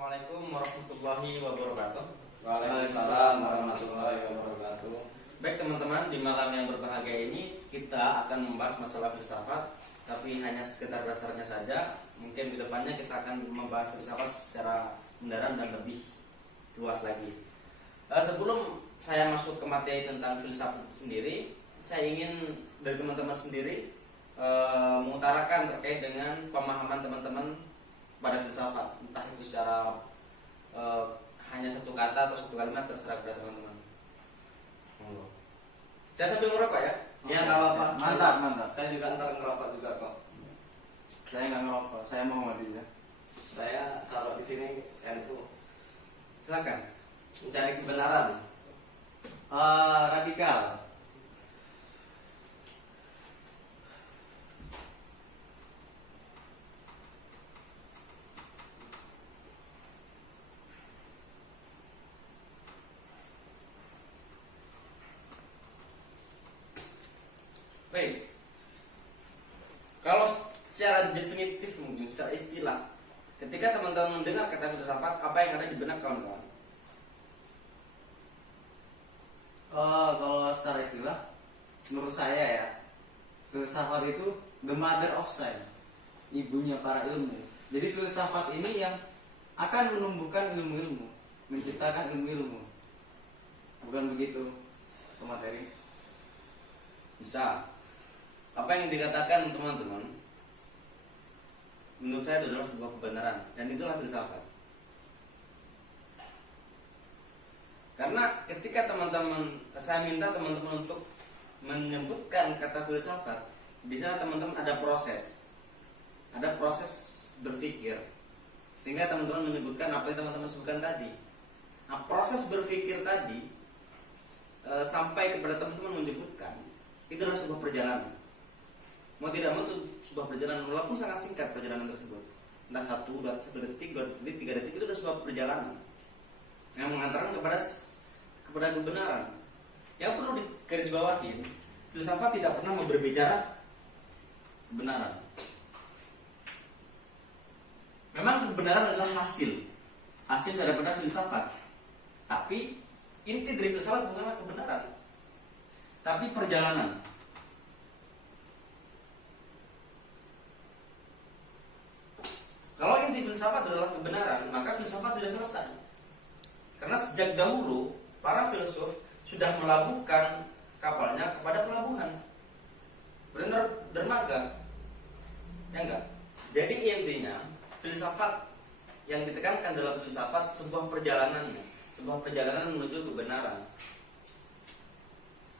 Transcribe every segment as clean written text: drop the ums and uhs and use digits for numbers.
Assalamualaikum warahmatullahi wabarakatuh. Waalaikumsalam warahmatullahi wabarakatuh. Baik teman-teman, di malam yang berbahagia ini kita akan membahas masalah filsafat, tapi hanya sekitar dasarnya saja. Mungkin di depannya kita akan membahas filsafat secara mendalam dan lebih luas lagi. Sebelum saya masuk ke materi tentang filsafat itu sendiri, saya ingin dari teman-teman sendiri mengutarakan terkait dengan pemahaman teman-teman pada filsafat, entah itu secara hanya satu kata atau satu kalimat, terserah pada teman-teman. Saya sambil ngerokok ya. Ya nggak apa-apa. Mantap. Saya juga ntar ngerokok juga kok. Saya nggak ngerokok. Saya Muhammad ya. Saya kalau di sini itu silakan mencari kebenaran. Radikal. Baik. Kalau secara definitif mungkin secara istilah, ketika teman-teman mendengar kata filsafat, apa yang ada di benak kawan-kawan? Kalau secara istilah, menurut saya ya, filsafat itu the mother of science, ibunya para ilmu. Jadi filsafat ini yang akan menumbuhkan ilmu-ilmu, menciptakan ilmu-ilmu. Bukan begitu, pemateri? Bisa. Apa yang dikatakan teman-teman, menurut saya itu adalah sebuah kebenaran, dan itulah filsafat. Karena ketika saya minta teman-teman untuk menyebutkan kata filsafat, di sana teman-teman ada proses berpikir, sehingga teman-teman menyebutkan apa yang teman-teman sebutkan tadi. Nah, proses berpikir tadi sampai kepada teman-teman menyebutkan, itu adalah sebuah perjalanan. Mau tidak mau itu sebuah perjalanan, walaupun sangat singkat perjalanan tersebut. Entah 1 detik, 2 detik, 3 detik, itu adalah sebuah perjalanan yang mengantarkan kepada kebenaran. Yang perlu digarisbawahi, filsafat tidak pernah berbicara kebenaran. Memang kebenaran adalah hasil daripada filsafat. Tapi inti dari filsafat bukanlah kebenaran, tapi perjalanan. Kalau inti filsafat adalah kebenaran, maka filsafat sudah selesai. Karena sejak dahulu para filsuf sudah melabuhkan kapalnya kepada pelabuhan, benar dermaga, ya enggak? Jadi intinya filsafat yang ditekankan dalam filsafat sebuah perjalanan menuju kebenaran.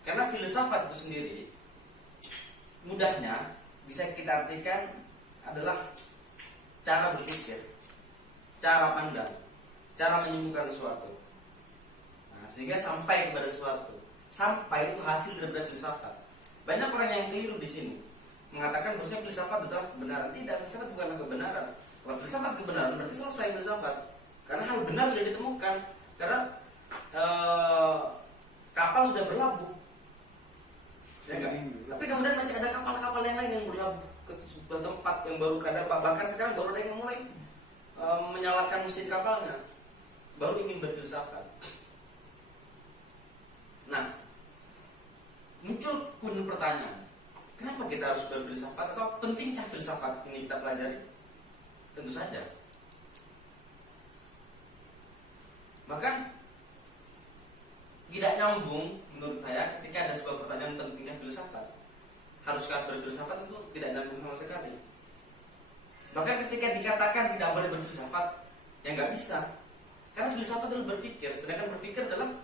Karena filsafat itu sendiri mudahnya bisa kita artikan adalah cara berpikir, cara pandang, cara menyembuhkan sesuatu. Nah, sehingga sampai kepada sesuatu. Sampai itu hasil daripada filsafat. Banyak orang yang keliru di sini, mengatakan bahwa filsafat adalah kebenaran. Tidak, filsafat bukanlah kebenaran. Kalau filsafat kebenaran berarti selesai filsafat. Karena hal benar sudah ditemukan. Karena kapal sudah berlabuh. Ya, tapi kemudian masih ada kapal-kapal yang lain yang berlabuh ke sebuah tempat yang baru, kadang bahkan sekarang baru ada yang mulai menyalakan mesin kapalnya, baru ingin berfilsafat. Nah, muncul pun pertanyaan, kenapa kita harus berfilsafat, atau pentingkah filsafat ini kita pelajari? Tentu saja. Bahkan tidak nyambung menurut saya ketika ada sebuah pertanyaan pentingkah filsafat. Haruskah berfilsafat? Itu tidak nyambung sama sekali. Bahkan ketika dikatakan tidak boleh berfilsafat, ya nggak bisa. Karena filsafat adalah berpikir, sedangkan berpikir adalah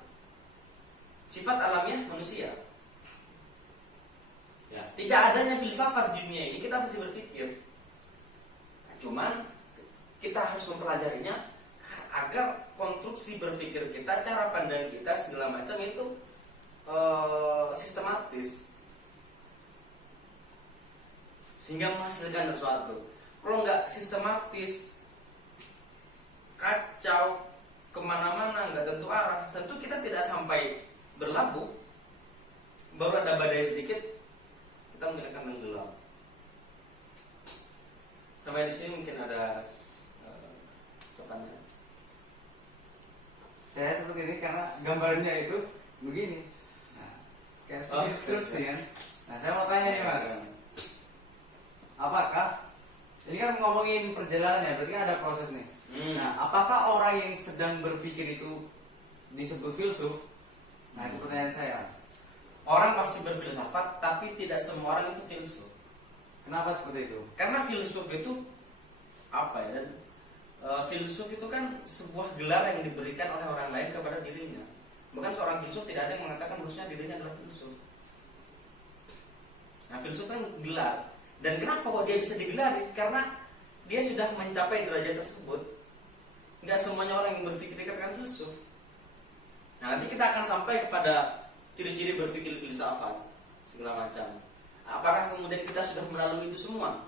sifat alamiah manusia. Ya, tidak adanya filsafat di dunia ini, kita pasti berpikir. Nah, cuman kita harus mempelajarinya agar konstruksi berpikir kita, cara pandang kita, segala macam itu sistematis, sehingga menghasilkan sesuatu. Kalau nggak sistematis, kacau, kemana-mana, nggak tentu arah, tentu kita tidak sampai berlabuh. Baru ada badai sedikit, kita mungkin akan tenggelam. Sampai di sini mungkin ada pertanyaan. Saya seperti ini karena gambarnya itu begini. Nah, kayak seperti instruksi kan. Nah, saya mau tanya nih Mas, apakah ini kan ngomongin perjalanan ya, berarti kan ada proses nih. Nah, apakah orang yang sedang berpikir itu disebut filsuf? Nah, itu pertanyaan saya. Orang pasti berfilsafat, tapi tidak semua orang itu filsuf. Kenapa seperti itu? Karena filsuf itu apa ya? Dan filsuf itu kan sebuah gelar yang diberikan oleh orang lain kepada dirinya. Bukan seorang filsuf tidak ada yang mengatakan harusnya dirinya adalah filsuf. Nah, filsuf kan gelar. Dan kenapa kok dia bisa digelari? Karena dia sudah mencapai derajat tersebut. Nggak semuanya orang yang berpikir dikatakan filsuf. Nah, nanti kita akan sampai kepada ciri-ciri berpikir filsafat segala macam. Apakah kemudian kita sudah melalui itu semua?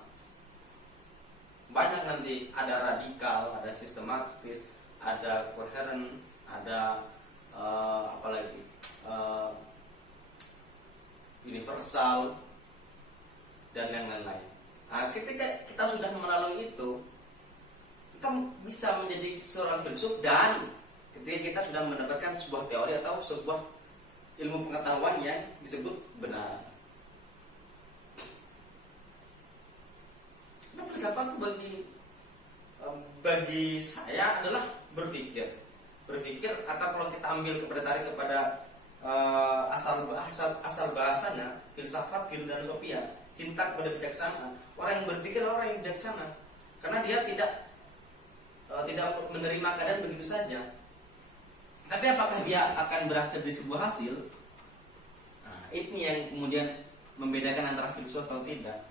Banyak nanti, ada radikal, ada sistematis, ada koheren, ada apalagi universal dan yang lain-lain. Nah, ketika kita sudah melalui itu, kita bisa menjadi seorang filsuf, dan ketika kita sudah mendapatkan sebuah teori atau sebuah ilmu pengetahuan yang disebut benar. Nah, filsafat itu bagi saya adalah berpikir atau kalau kita ambil tarik kepada asal bahasanya, filsafat, filosofia, cinta kepada bijaksana. Orang yang berpikir orang yang bijaksana, karena dia tidak menerima keadaan begitu saja. Tapi apakah dia akan berakhir di sebuah hasil? Nah, ini yang kemudian membedakan antara filsuf atau tidak.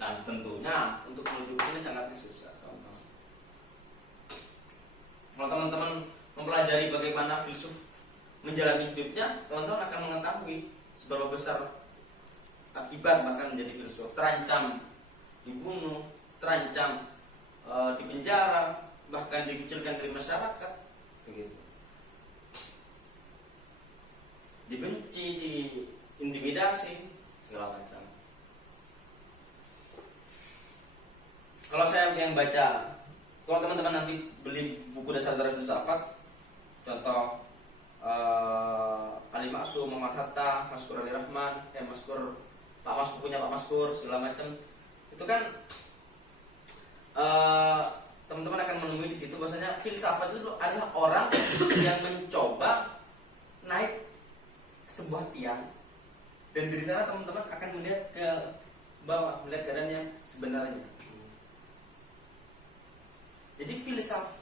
Dan tentunya untuk menuju ini sangat susah. Kalau teman-teman mempelajari bagaimana filsuf menjalani hidupnya, teman-teman akan mengetahui seberapa besar akibat bahkan menjadi filsuf. Terancam dibunuh, terancam dipenjara, bahkan dikucilkan dari masyarakat, begitu. Dibenci, diintimidasi, segala macam. Kalau saya yang baca, kalau teman-teman nanti beli buku dasar-dasar filsafat, contoh Ali Maksum, Muhammad Hatta, Maskur Ali Rahman, Maskur Pak Mas, bukunya Pak Maskur, segala macam, itu kan teman-teman akan menemui di situ bahwasanya filsafat itu adalah orang yang mencoba naik sebuah tiang, dan dari sana teman-teman akan melihat ke bawah, melihat keadaan yang sebenarnya. Jadi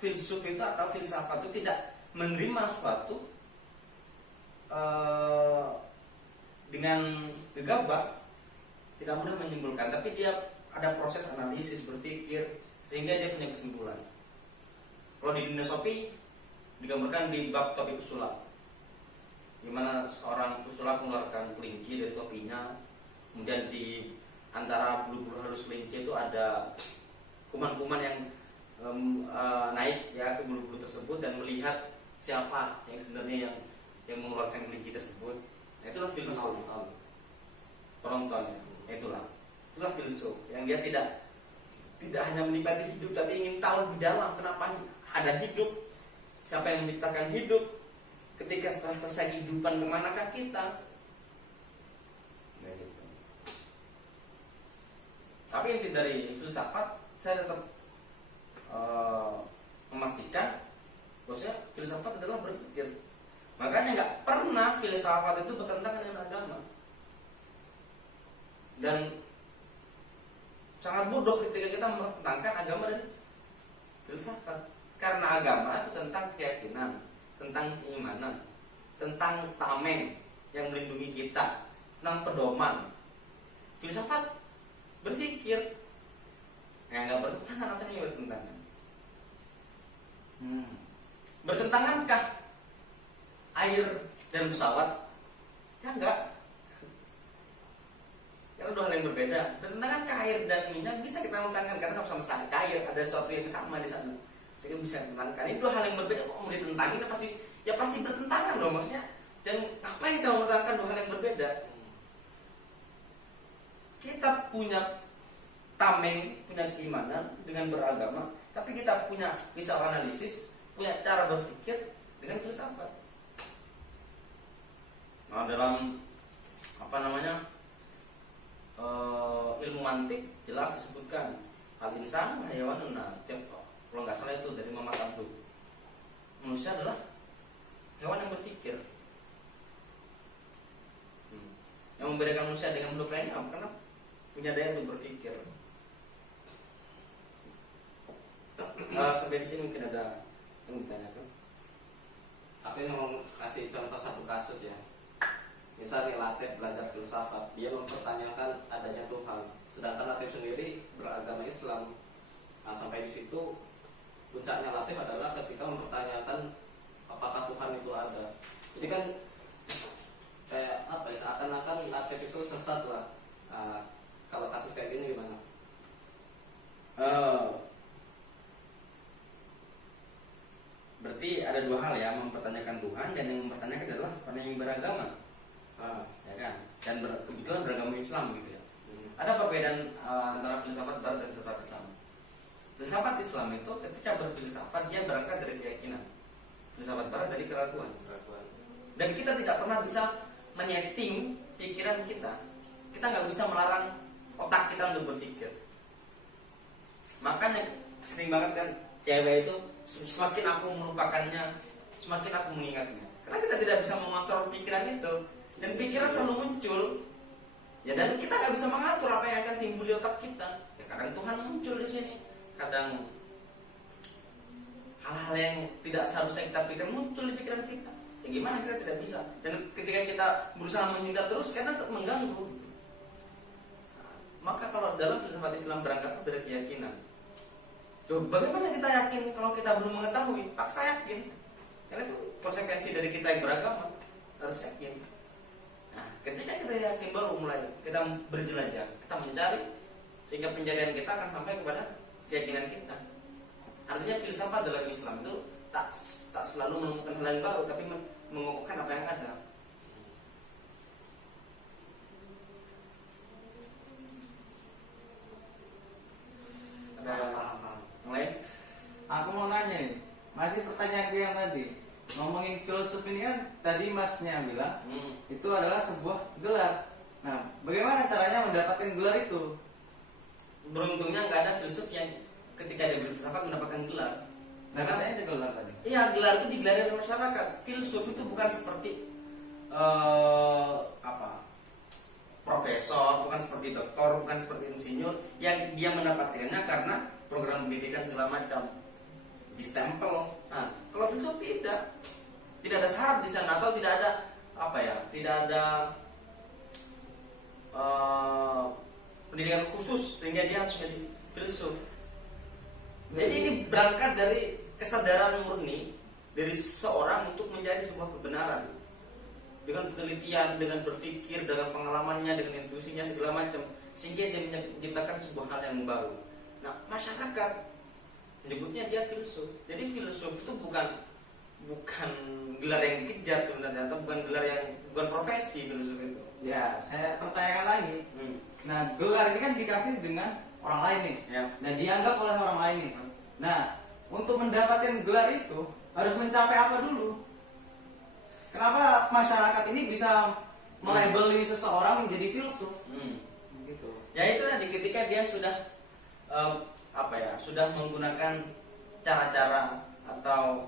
filsuf itu atau filsafat itu tidak menerima suatu dengan gegabah, tidak mudah menyimpulkan, tapi dia ada proses analisis, berpikir, sehingga dia punya kesimpulan. Kalau di dunia sopi digambarkan di bab topi pesulap, gimana seorang pesulap mengeluarkan kelinci dari topinya, kemudian di antara bulu-bulu halus kelinci itu ada kuman-kuman yang naik ya ke bulu-bulu tersebut dan melihat siapa yang sebenarnya yang mengeluarkan kelinci tersebut. Nah, itulah filsuf. Penonton ya. Itulah filsuf yang dia tidak hanya menikmati hidup, tapi ingin tahu di dalam kenapa ada hidup, siapa yang menciptakan hidup, ketika setelah selesai kehidupan kemanakah kita. Nah, gitu. Tapi inti dari filsafat, saya tetap memastikan bahwasanya filsafat adalah berpikir. Makanya nggak pernah filsafat itu bertentangan dengan agama, dan sangat bodoh ketika kita mempertentangkan agama dan filsafat. Karena agama itu tentang keyakinan, tentang keimanan, tentang tameng yang melindungi kita, tentang pedoman. Filsafat berpikir, nggak bertentangan. Apa yang bertentangan? Bertentangankah air dan pesawat? Ya enggak. Karena dua hal yang berbeda. Bertentangankah air dan minyak? Bisa kita bertentangan karena sama-sama cair, ada sesuatu yang sama di sana, sehingga bisa ditentangkan. Ini dua hal yang berbeda. Kok mau ditentangin? Pasti bertentangan loh, maksudnya. Dan ngapain kita mempertahankan dua hal yang berbeda? Kita punya tameng, punya keimanan dengan beragama, tapi kita punya pisau analisis, punya cara berpikir dengan filsafat. Nah, dalam apa namanya ilmu mantik jelas disebutkan al insan hayawanun, nah kalau nggak salah itu dari Muhammad Abdul, manusia adalah hewan yang berpikir. Yang membedakan manusia dengan makhluk lainnya karena punya daya untuk berpikir. Sampai di sini mungkin ada yang ditanyakan. Aku ini mau kasih contoh satu kasus ya. Misalnya Latif belajar filsafat, dia mempertanyakan adanya Tuhan, sedangkan Latif sendiri beragama Islam. Nah, sampai di situ puncaknya Latif adalah ketika mempertanyakan apakah Tuhan itu ada. Jadi kan kayak apa ya, seakan-akan Latif itu sesat lah. Nah, kalau kasus kayak gini gimana? Berarti ada dua hal ya, mempertanyakan Tuhan dan yang mempertanyakan adalah orang yang beragama. Ya kan? Dan kebetulan beragama Islam gitu ya. Ada perbedaan antara filsafat barat dan filsafat Islam. Filsafat Islam itu ketika berfilsafat dia berangkat dari keyakinan. Filsafat barat dari keraguan. Dan kita tidak pernah bisa menyeting pikiran kita. Kita nggak bisa melarang otak kita untuk berpikir. Makanya sering banget kan cewek itu semakin aku melupakannya, semakin aku mengingatnya. Karena kita tidak bisa mengontrol pikiran itu. Dan pikiran selalu muncul, ya, dan kita nggak bisa mengatur apa yang akan timbul di otak kita. Ya, kadang Tuhan muncul di sini, kadang hal-hal yang tidak seharusnya kita pikirkan muncul di pikiran kita. Ya, gimana kita tidak bisa? Dan ketika kita berusaha menghindar terus, karena mengganggu. Nah, maka kalau dalam filsafat Islam berangkat dari keyakinan. Coba bagaimana kita yakin kalau kita belum mengetahui? Paksa yakin, karena itu konsekuensi dari kita yang beragama, harus yakin. Nah, ketika kita yakin baru mulai kita berjelajah, kita mencari, sehingga pencarian kita akan sampai kepada keyakinan kita. Artinya filsafat dalam Islam itu tak selalu menemukan hal yang baru, tapi mengokohkan apa yang ada. Ada yang lain? Aku mau nanya nih, masih pertanyaanku yang tadi. Ngomongin filsuf ini kan tadi masnya bilang itu adalah sebuah gelar. Nah, bagaimana caranya mendapatkan gelar itu? Beruntungnya nggak ada filsuf yang ketika dia berfilsafat mendapatkan gelar. Nah, katanya ada gelar tadi. Iya, gelar itu digelar oleh masyarakat. Filsuf itu bukan seperti profesor, bukan seperti doktor, bukan seperti insinyur yang dia mendapatkannya karena program pendidikan segala macam distempel. Nah, kalau filsuf tidak ada syarat di sana, atau tidak ada tidak ada pendidikan khusus sehingga dia harus menjadi filsuf. Jadi ini berangkat dari kesadaran murni dari seseorang untuk mencari sebuah kebenaran dengan penelitian, dengan berpikir, dengan pengalamannya, dengan intuisinya segala macam, sehingga dia menciptakan sebuah hal yang baru. Nah, masyarakat menyebutnya dia filsuf. Jadi filsuf itu bukan gelar yang dikejar sebenarnya, atau bukan profesi filsuf itu. Ya, saya pertanyakan lagi. Nah, gelar ini kan dikasih dengan orang lain nih, Ya. dan dianggap oleh orang lain nih. Nah, untuk mendapatkan gelar itu harus mencapai apa dulu? Kenapa masyarakat ini bisa melabeli seseorang menjadi filsuf? Gitu. Ya itu tadi, ketika dia sudah sudah menggunakan cara-cara atau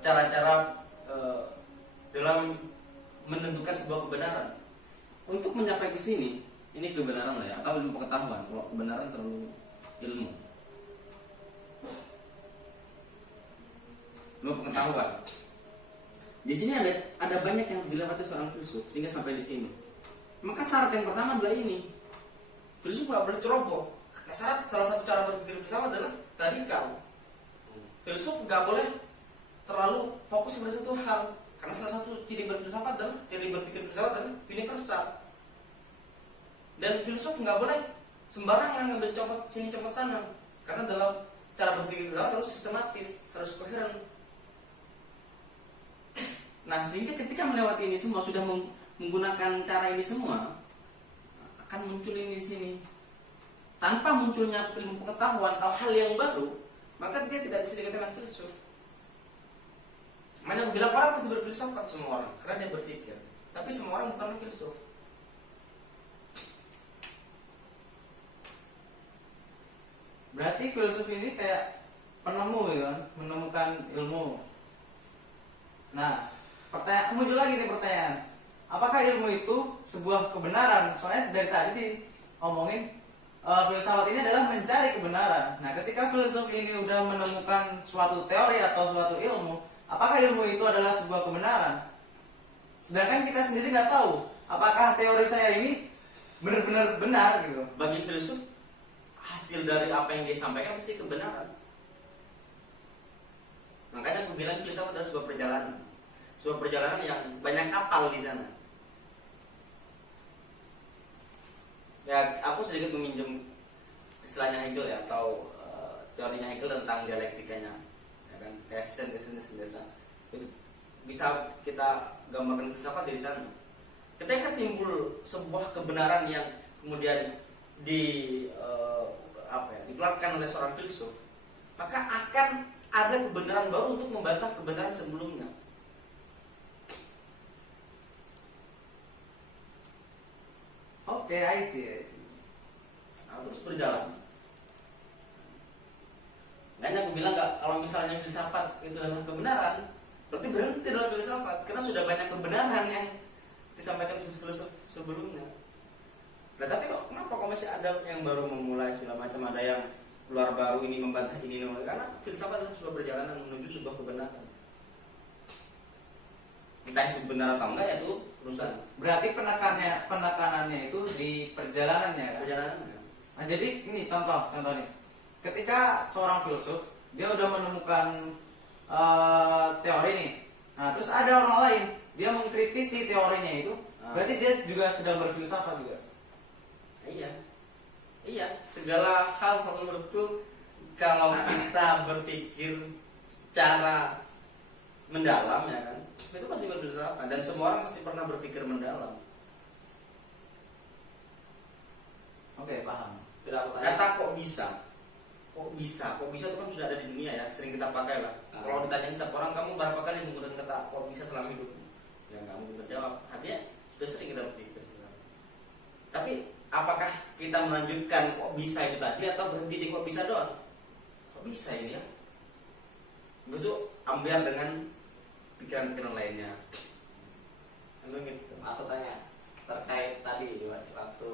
cara-cara dalam menentukan sebuah kebenaran. Untuk mencapai ke sini, ini kebenaran lah ya, atau ilmu pengetahuan. Kalau kebenaran terlalu ilmu pengetahuan. Di sini ada banyak yang dilewati seorang filsuf sehingga sampai di sini. Maka syarat yang pertama adalah ini. Filsuf nggak boleh ceroboh. Salah satu cara berpikir filsafat adalah radikal. Filsuf nggak boleh terlalu fokus pada satu hal, karena salah satu ciri berpikir filsafat adalah universal. Dan filsuf nggak boleh sembarangan ngambil copot sini copot sana, karena dalam cara berpikir filsafat harus sistematis, harus koheren. Nah, sehingga ketika melewati ini semua, sudah menggunakan cara ini semua, akan muncul ini di sini. Tanpa munculnya ilmu pengetahuan atau hal yang baru, maka dia tidak bisa dikatakan filsuf. Makanya aku bilang orang pasti berfilsafat, semua orang, karena dia berpikir. Tapi semua orang bukan filsuf. Berarti filsuf ini kayak penemu gitu kan, menemukan ilmu. Nah, pertanyaan muncul lagi nih pertanyaan. Apakah ilmu itu sebuah kebenaran? Soalnya dari tadi ngomongin filsafat ini adalah mencari kebenaran. Nah, ketika filsuf ini udah menemukan suatu teori atau suatu ilmu, apakah ilmu itu adalah sebuah kebenaran? Sedangkan kita sendiri nggak tahu apakah teori saya ini benar-benar benar gitu. Bagi filsuf, hasil dari apa yang dia sampaikan pasti kebenaran. Makanya aku bilang filsafat adalah sebuah perjalanan. Sebuah perjalanan yang banyak kapal di sana. Ya, aku sedikit meminjam istilahnya Hegel ya, atau teorinya Hegel tentang dialektikanya, ya kan? Tension, desa. Itu bisa kita gambarkan filsafat dari sana. Ketika timbul sebuah kebenaran yang kemudian dikeluarkan oleh seorang filsuf, maka akan ada kebenaran baru untuk membantah kebenaran sebelumnya. Oke, I see. Nah, terus berjalan. Makanya aku bilang kalau misalnya filsafat itu adalah kebenaran, berarti berhenti dalam filsafat, karena sudah banyak kebenaran yang disampaikan filsuf sebelumnya. Nah, tapi kenapa masih ada yang baru memulai segala macam, ada yang keluar baru ini membantah ini, karena filsafat adalah sebuah perjalanan menuju sebuah kebenaran. Entah itu benar atau enggak, ya itu urusan. Berarti penekanannya itu di perjalanannya kan? Perjalanannya. Nah, jadi ini contoh nih. Ketika seorang filsuf dia udah menemukan teori nih. Nah, terus ada orang lain dia mengkritisi teorinya itu, berarti dia juga sedang berfilsafat juga. Iya, segala hal menurutku kalau kita berpikir secara mendalam, ya kan, itu pasti berfilsafat, dan semua orang pasti pernah berpikir mendalam. Oke, paham. Kata kok bisa itu kan sudah ada di dunia ya, sering kita pakai lah. Kalau ditanyain setiap orang, kamu berapa kali menggunakan kata kok bisa selama hidup, ya kamu berjawab, artinya sudah sering kita berpikir. Tapi apakah kita melanjutkan kok bisa itu tadi, atau berhenti di kok bisa doang? Kok bisa ini ya? Besok ambil dengan pikiran-pikiran lainnya. Gitu. Aku tanya terkait tadi waktu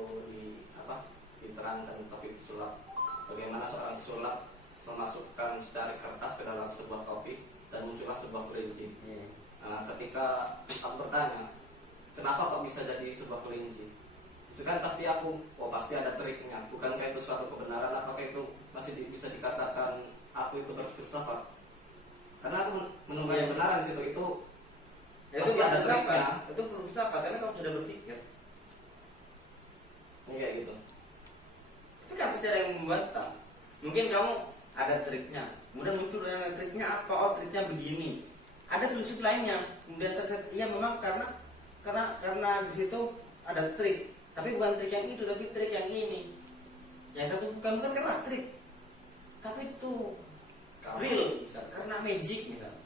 diterangkan topik sulap, bagaimana seorang sulap memasukkan secari kertas ke dalam sebuah kopi dan muncullah sebuah kelinci. Nah, ketika aku bertanya, kenapa kok bisa jadi sebuah kelinci? Sekarang pasti pasti ada triknya. Bukankah itu suatu kebenaran? Apakah itu masih bisa dikatakan aku itu berfilsafat? Karena aku menemukan kebenaran situ itu pasti ada triknya. Itu filsafat karena kamu sudah berpikir. Kayak gitu. Tapi kan pasti ada yang membantah. Mungkin kamu ada triknya, kemudian muncul yang triknya apa? Oh, triknya begini. Ada filsuf lainnya, kemudian iya memang karena di situ ada trik, tapi bukan trik yang itu, tapi trik yang ini. Yang satu bukan karena trik, tapi itu real, misalnya, karena magic misalnya.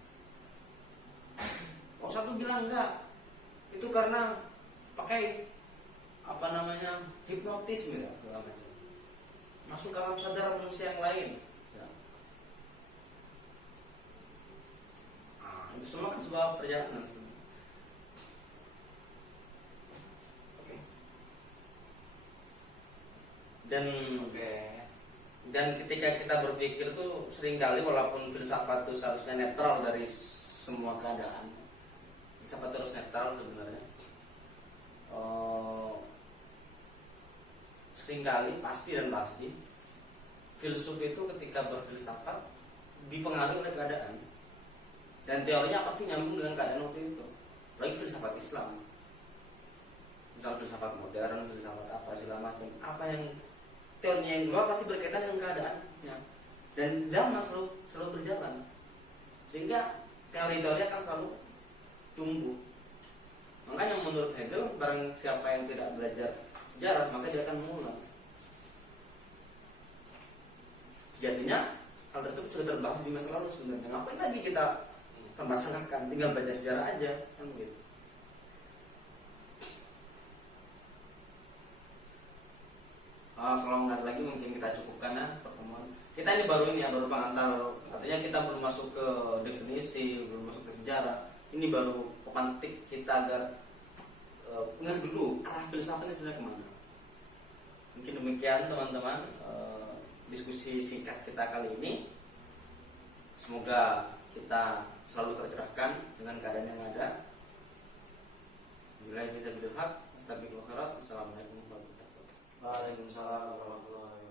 Oh, satu bilang enggak, itu karena pakai hipnotis misalnya, masuk ke alam sadar manusia yang lain. Itu semua kan sebuah perjalanan. Dan ketika kita berpikir tuh seringkali walaupun filsafat itu seharusnya netral dari semua keadaan, filsafat harus netral sebenarnya. Seringkali pasti filsuf itu ketika berfilsafat dipengaruhi oleh keadaan, dan teorinya pasti nyambung dengan keadaan waktu itu. Apalagi filsafat Islam, misal filsafat modern, filsafat apa segala macam, apa yang teorinya yang keluar pasti berkaitan dengan keadaannya, dan zaman selalu berjalan, sehingga teori-teori akan selalu tumbuh. Makanya menurut Hegel, barang siapa yang tidak belajar sejarah maka dia akan mengulang. Sejatinya hal tersebut sudah terbahas di masa lalu sebenarnya. Ngapain lagi kita permasalahkan, tinggal baca sejarah aja kan gitu. Kalau nggak ada lagi mungkin kita cukupkan ya pertemuan kita ini baru pengantar, artinya kita belum masuk ke definisi, belum masuk ke sejarah. Ini baru pemantik kita agar ngerti dulu arah filsafatnya sebenarnya kemana. Mungkin demikian teman-teman diskusi singkat kita kali ini. Semoga kita selalu tercerahkan dengan keadaan yang ada. Bila kita berhak, astagfirullah. Assalamualaikum warahmatullahi wabarakatuh. Waalaikumsalam warahmatullahi wabarakatuh.